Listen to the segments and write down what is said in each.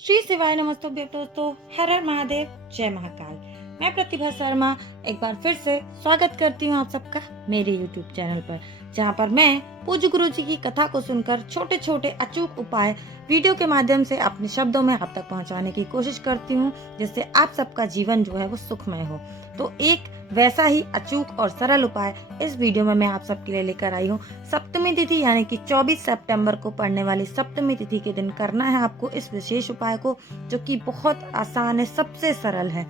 श्री शिवाय नमस्तुभ्यं दोस्तों, हर हर महादेव, जय महाकाल। मैं प्रतिभा शर्मा एक बार फिर से स्वागत करती हूँ आप सबका मेरे YouTube चैनल पर, जहाँ पर मैं पूज्य गुरु जी की कथा को सुनकर छोटे छोटे अचूक उपाय वीडियो के माध्यम से अपने शब्दों में आप तक पहुँचाने की कोशिश करती हूँ, जिससे आप सबका जीवन जो है वो सुखमय हो। तो एक वैसा ही अचूक और सरल उपाय इस वीडियो में मैं आप सबके लिए लेकर आई हूँ। सप्तमी तिथि यानी कि 24 सितंबर को पड़ने वाली सप्तमी तिथि के दिन करना है आपको इस विशेष उपाय को, जो कि बहुत आसान है, सबसे सरल है,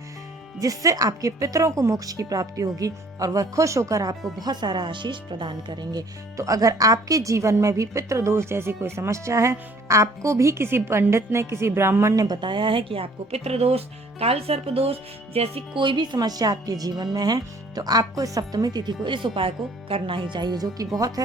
जिससे आपके पितरों को मोक्ष की प्राप्ति होगी और वह खुश होकर आपको बहुत सारा आशीष प्रदान करेंगे। तो अगर आपके जीवन में भी पितृ दोष जैसी कोई समस्या है, आपको भी किसी पंडित ने, किसी ब्राह्मण ने बताया है कि आपको पितृ दोष, काल सर्प दोष जैसी कोई भी समस्या आपके जीवन में है, तो आपको इस सप्तमी तिथि को इस उपाय को करना ही चाहिए, जो कि बहुत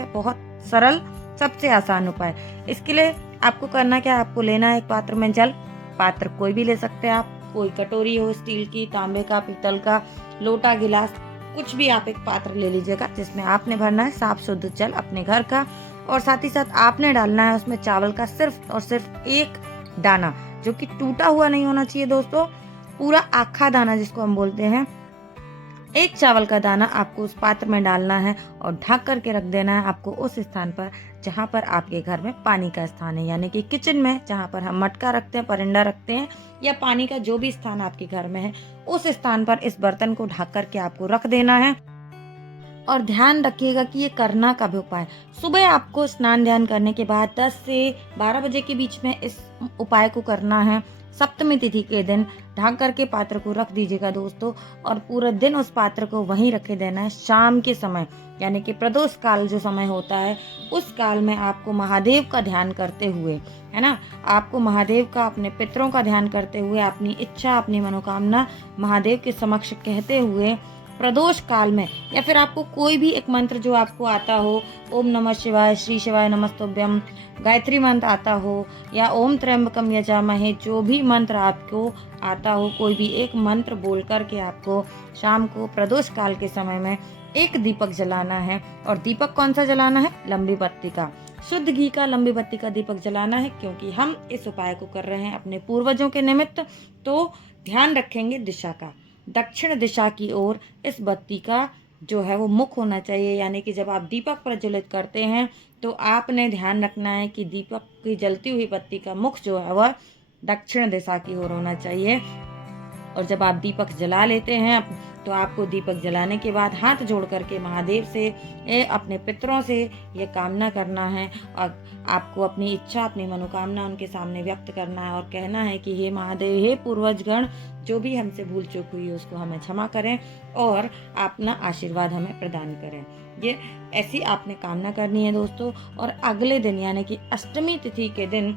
सरल, सबसे आसान उपाय। इसके लिए आपको करना क्या है, आपको लेना है एक पात्र में जल। पात्र कोई भी ले सकते हैं आप, कोई कटोरी हो, स्टील की, तांबे का, पीतल का, लोटा, गिलास, कुछ भी आप एक पात्र ले लीजिएगा, जिसमें आपने भरना है साफ शुद्ध जल अपने घर का, और साथ ही साथ आपने डालना है उसमें चावल का सिर्फ और सिर्फ एक दाना, जो कि टूटा हुआ नहीं होना चाहिए दोस्तों, पूरा आखा दाना जिसको हम बोलते हैं। एक चावल का दाना आपको उस पात्र में डालना है और ढक करके रख देना है आपको उस स्थान पर जहाँ पर आपके घर में पानी का स्थान है, यानी कि किचन में, जहाँ पर हम मटका रखते हैं, परिंदा रखते हैं, या पानी का जो भी स्थान आपके घर में है, उस स्थान पर इस बर्तन को ढक करके आपको रख देना है। और ध्यान रखिएगा कि ये करना कब उपाय, सुबह आपको स्नान ध्यान करने के बाद 10 से 12 बजे के बीच में इस उपाय को करना है। सप्तमी तिथि के दिन ढक करके पात्र को रख दीजिएगा दोस्तों, और पूरा दिन उस पात्र को वहीं रखे देना है। शाम के समय यानी कि प्रदोष काल जो समय होता है, उस काल में आपको महादेव का ध्यान करते हुए, है ना, आपको महादेव का, अपने पितरों का ध्यान करते हुए, अपनी इच्छा, अपनी मनोकामना महादेव के समक्ष कहते हुए प्रदोष काल में, या फिर आपको कोई भी एक मंत्र जो आपको आता हो, ओम नमः शिवाय, श्री शिवाय नमस्तुभ्यं, गायत्री मंत्र आता हो, या ओम त्र्यंबकम यजामहे, जो भी मंत्र आपको आता हो, कोई भी एक मंत्र बोल करके आपको शाम को प्रदोष काल के समय में एक दीपक जलाना है। और दीपक कौन सा जलाना है? लंबी बत्ती का, शुद्ध घी का लंबी बत्ती का दीपक जलाना है, क्योंकि हम इस उपाय को कर रहे हैं अपने पूर्वजों के निमित्त। तो ध्यान रखेंगे दिशा का, दक्षिण दिशा की ओर इस बत्ती का जो है वो मुख होना चाहिए, यानी कि जब आप दीपक प्रज्वलित करते हैं तो आपने ध्यान रखना है कि दीपक की जलती हुई बत्ती का मुख जो है वह दक्षिण दिशा की ओर होना चाहिए। और जब आप दीपक जला लेते हैं तो आपको दीपक जलाने के बाद हाथ जोड़ करके महादेव से, अपने पितरों से ये कामना करना है, और आपको अपनी इच्छा, अपनी मनोकामना उनके सामने व्यक्त करना है और कहना है कि हे महादेव, हे पूर्वजगण, जो भी हमसे भूल चूक हुई है उसको हमें क्षमा करें और अपना आशीर्वाद हमें प्रदान करें। ये ऐसी आपने कामना करनी है दोस्तों। और अगले दिन यानी कि अष्टमी तिथि के दिन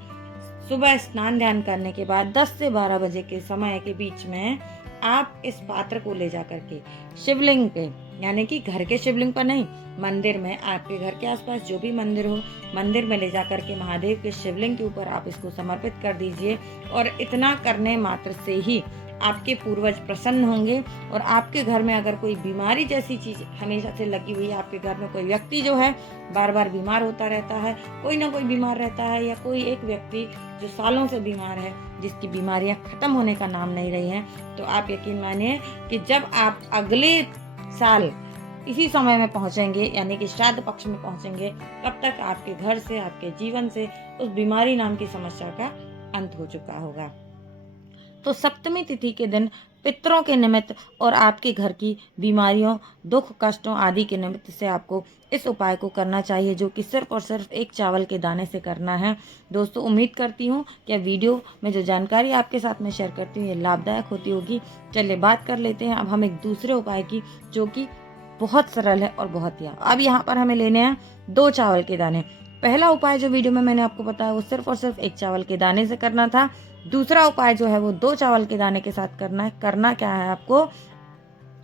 सुबह स्नान ध्यान करने के बाद 10 से 12 बजे के समय के बीच में आप इस पात्र को ले जा करके शिवलिंग पे, यानी कि घर के शिवलिंग पर नहीं, मंदिर में, आपके घर के आसपास जो भी मंदिर हो, मंदिर में ले जा करके महादेव के शिवलिंग के ऊपर आप इसको समर्पित कर दीजिए। और इतना करने मात्र से ही आपके पूर्वज प्रसन्न होंगे। और आपके घर में अगर कोई बीमारी जैसी चीज हमेशा से लगी हुई है, आपके घर में कोई व्यक्ति जो है बार बार बीमार होता रहता है, कोई ना कोई बीमार रहता है, या कोई एक व्यक्ति जो सालों से बीमार है, जिसकी बीमारियां खत्म होने का नाम नहीं रही हैं, तो आप यकीन मानिए कि जब आप अगले साल इसी समय में पहुंचेंगे, यानी कि श्राद्ध पक्ष में पहुंचेंगे, तब तक आपके घर से, आपके जीवन से उस बीमारी नाम की समस्या का अंत हो चुका होगा। तो सप्तमी तिथि के दिन पितरों के निमित्त और आपके घर की बीमारियों, दुख, कष्टों आदि के निमित्त से आपको इस उपाय को करना चाहिए, जो कि सिर्फ और सिर्फ एक चावल के दाने से करना है। दोस्तों, उम्मीद करती हूँ कि वीडियो में जो जानकारी आपके साथ में शेयर करती हूँ ये लाभदायक होती होगी। चलिए बात कर लेते हैं अब हम एक दूसरे उपाय की, जो कि बहुत सरल है और बहुत ही। अब यहाँ पर हमें लेने हैं 2 चावल के दाने। पहला उपाय जो वीडियो में मैंने आपको बताया वो सिर्फ और सिर्फ एक चावल के दाने से करना था। दूसरा उपाय जो है वो 2 चावल के दाने के साथ करना है। करना क्या है आपको,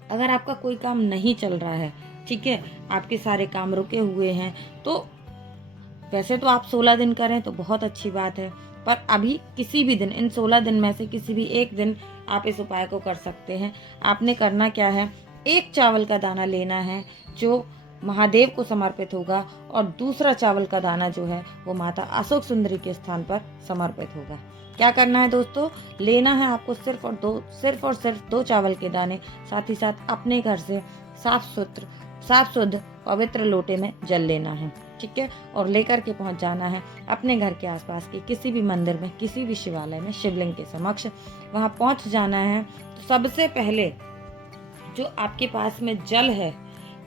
अगर आपका कोई काम नहीं चल रहा है, ठीक है, आपके सारे काम रुके हुए हैं, तो वैसे तो आप 16 दिन करें तो बहुत अच्छी बात है, पर अभी किसी भी दिन, इन 16 दिन में से किसी भी एक दिन आप इस उपाय को कर सकते हैं। आपने करना क्या है, एक चावल का दाना लेना है जो महादेव को समर्पित होगा, और दूसरा चावल का दाना जो है वो माता अशोक सुंदरी के स्थान पर समर्पित होगा। क्या करना है दोस्तों, लेना है आपको सिर्फ और सिर्फ 2 चावल के दाने, साथ ही साथ अपने घर से साफ शुद्ध पवित्र लोटे में जल लेना है, ठीक है। और लेकर के पहुंच जाना है अपने घर के आसपास के किसी भी मंदिर में, किसी भी शिवालय में, शिवलिंग के समक्ष वहां पहुंच जाना है। तो सबसे पहले जो आपके पास में जल है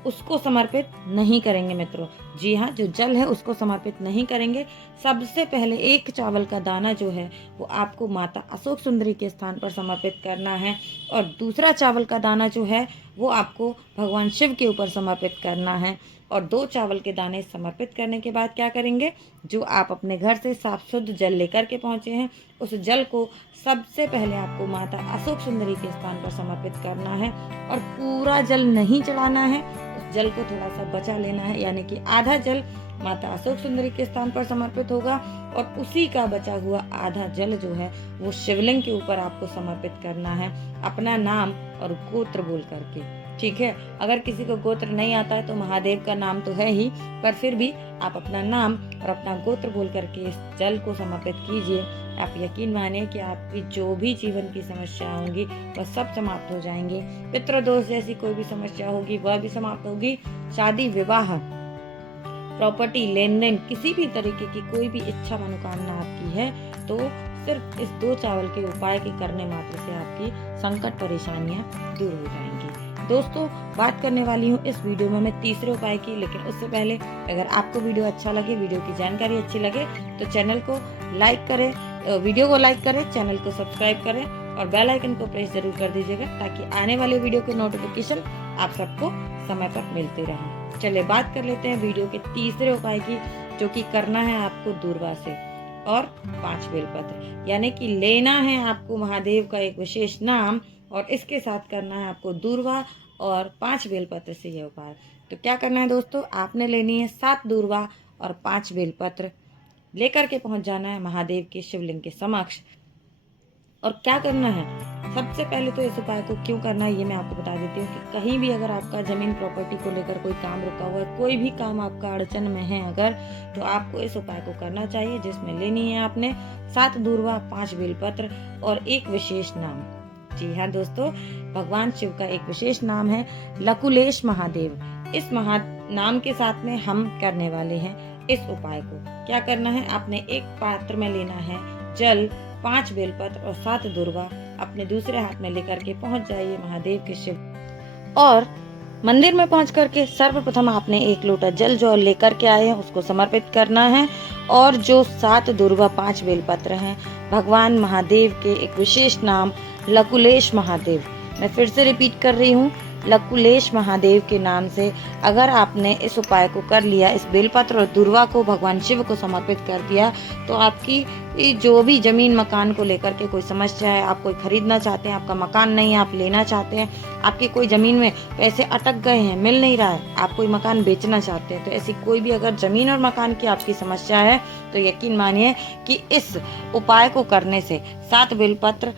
उसको समर्पित नहीं करेंगे मित्रों। जी हाँ, जो जल है उसको समर्पित नहीं करेंगे। सबसे पहले 1 चावल का दाना जो है वो आपको माता अशोक सुंदरी के स्थान पर समर्पित करना है, और दूसरा चावल का दाना जो है वो आपको भगवान शिव के ऊपर समर्पित करना है। और 2 चावल के दाने समर्पित करने के बाद क्या करेंगे, जो आप अपने घर से साफ शुद्ध जल लेकर के पहुँचे हैं उस जल को सबसे पहले आपको माता अशोक सुंदरी के स्थान पर समर्पित करना है। और पूरा जल नहीं चढ़ाना है, उस जल को थोड़ा सा बचा लेना है, यानी कि आधा जल माता अशोक सुंदरी के स्थान पर समर्पित होगा और उसी का बचा हुआ आधा जल जो है वो शिवलिंग के ऊपर आपको समर्पित करना है, अपना नाम और गोत्र बोल करके, ठीक है। अगर किसी को गोत्र नहीं आता है तो महादेव का नाम तो है ही, पर फिर भी आप अपना नाम और अपना गोत्र बोल करके इस जल को समर्पित कीजिए। आप यकीन मानिए कि आपकी जो भी जीवन की समस्या होंगी वह सब समाप्त हो जाएंगे। पितृ दोष जैसी कोई भी समस्या होगी वह भी समाप्त होगी। शादी, विवाह, प्रॉपर्टी, लेन देन, किसी भी तरीके की कोई भी इच्छा मनोकामना आपकी है तो सिर्फ इस 2 चावल के उपाय के करने मात्र से आपकी संकट परेशानियां दूर हो जाएंगी। दोस्तों, बात करने वाली हूँ इस वीडियो में मैं तीसरे उपाय की, लेकिन उससे पहले अगर आपको वीडियो अच्छा लगे, वीडियो की जानकारी अच्छी लगे तो चैनल को लाइक करें, वीडियो को लाइक करें, चैनल को सब्सक्राइब करें और बेल आइकन को प्रेस जरूर कर दीजिएगा ताकि आने वाले वीडियो के नोटिफिकेशन आप सबको समय पर मिलते रहें। चलिए बात कर लेते हैं वीडियो के तीसरे उपाय की, जो कि करना है आपको दूर्वा से और 5 बेलपत्र, यानी कि लेना है आपको महादेव का एक विशेष नाम और इसके साथ करना है आपको दूर्वा और 5 बेलपत्र से यह उपाय। तो क्या करना है दोस्तों, आपने लेनी है 7 दूर्वा और 5 बेलपत्र, लेकर के पहुंच जाना है महादेव के शिवलिंग के समक्ष। और क्या करना है, सबसे पहले तो इस उपाय को क्यों करना है ये मैं आपको बता देती हूँ कि कहीं भी अगर आपका जमीन प्रॉपर्टी को लेकर कोई काम रुका हुआ है, कोई भी काम आपका अड़चन में है अगर, तो आपको इस उपाय को करना चाहिए, जिसमें लेनी है आपने 7 दूर्वा, 5 बेलपत्र और एक विशेष नाम। जी हाँ दोस्तों, भगवान शिव का एक विशेष नाम है लकुलेश महादेव। इस नाम के साथ में हम करने वाले हैं इस उपाय को। क्या करना है, आपने एक पात्र में लेना है जल, 5 बेलपत्र और 7 दूर्वा अपने दूसरे हाथ में लेकर के पहुंच जाइए महादेव के शिव और मंदिर में पहुंच करके सर्वप्रथम आपने 1 लोटा जल जो लेकर के आए हैं उसको समर्पित करना है। और जो 7 दूर्वा, 5 बेलपत्र हैं, भगवान महादेव के एक विशेष नाम लकुलेश महादेव, मैं फिर से रिपीट कर रही हूँ, लकुलेश महादेव के नाम से अगर आपने इस उपाय को कर लिया, इस बेलपत्र और दूर्वा को भगवान शिव को समर्पित कर दिया, तो आपकी जो भी जमीन मकान को लेकर के कोई समस्या है, आप कोई खरीदना चाहते हैं, आपका मकान नहीं आप लेना चाहते हैं, आपकी कोई जमीन में पैसे अटक गए हैं, मिल नहीं रहा है, आप कोई मकान बेचना चाहते हैं, तो ऐसी कोई भी अगर जमीन और मकान की आपकी समस्या है तो यकीन मानिए कि इस उपाय को करने से 7 बेलपत्र,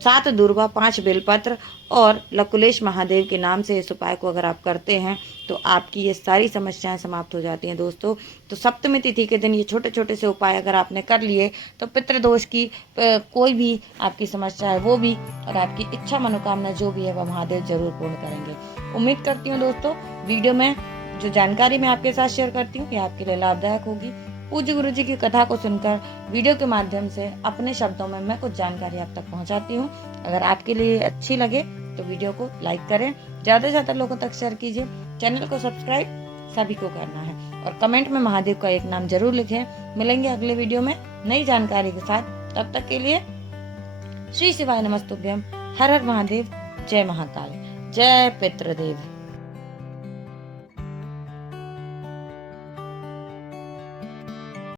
7 दूर्वा, 5 बेलपत्र और लकुलेश महादेव के नाम से इस उपाय को अगर आप करते हैं तो आपकी ये सारी समस्याएं समाप्त हो जाती हैं दोस्तों। तो सप्तमी तिथि के दिन ये छोटे छोटे से उपाय अगर आपने कर लिए तो पितृदोष की कोई भी आपकी समस्या है वो भी और आपकी इच्छा मनोकामना जो भी है वह महादेव जरूर पूर्ण करेंगे। उम्मीद करती हूँ दोस्तों वीडियो में जो जानकारी मैं आपके साथ शेयर करती हूँ ये आपके लिए लाभदायक होगी। पूज्य गुरु जी की कथा को सुनकर वीडियो के माध्यम से अपने शब्दों में मैं कुछ जानकारी आप तक पहुंचाती हूं। अगर आपके लिए अच्छी लगे तो वीडियो को लाइक करें, ज्यादा से ज्यादा लोगों तक शेयर कीजिए, चैनल को सब्सक्राइब सभी को करना है और कमेंट में महादेव का एक नाम जरूर लिखें। मिलेंगे अगले वीडियो में नई जानकारी के साथ, तब तक के लिए श्री शिवाय नमस्तुभ्यम। हर हर महादेव, जय महाकाल, जय पितृदेव।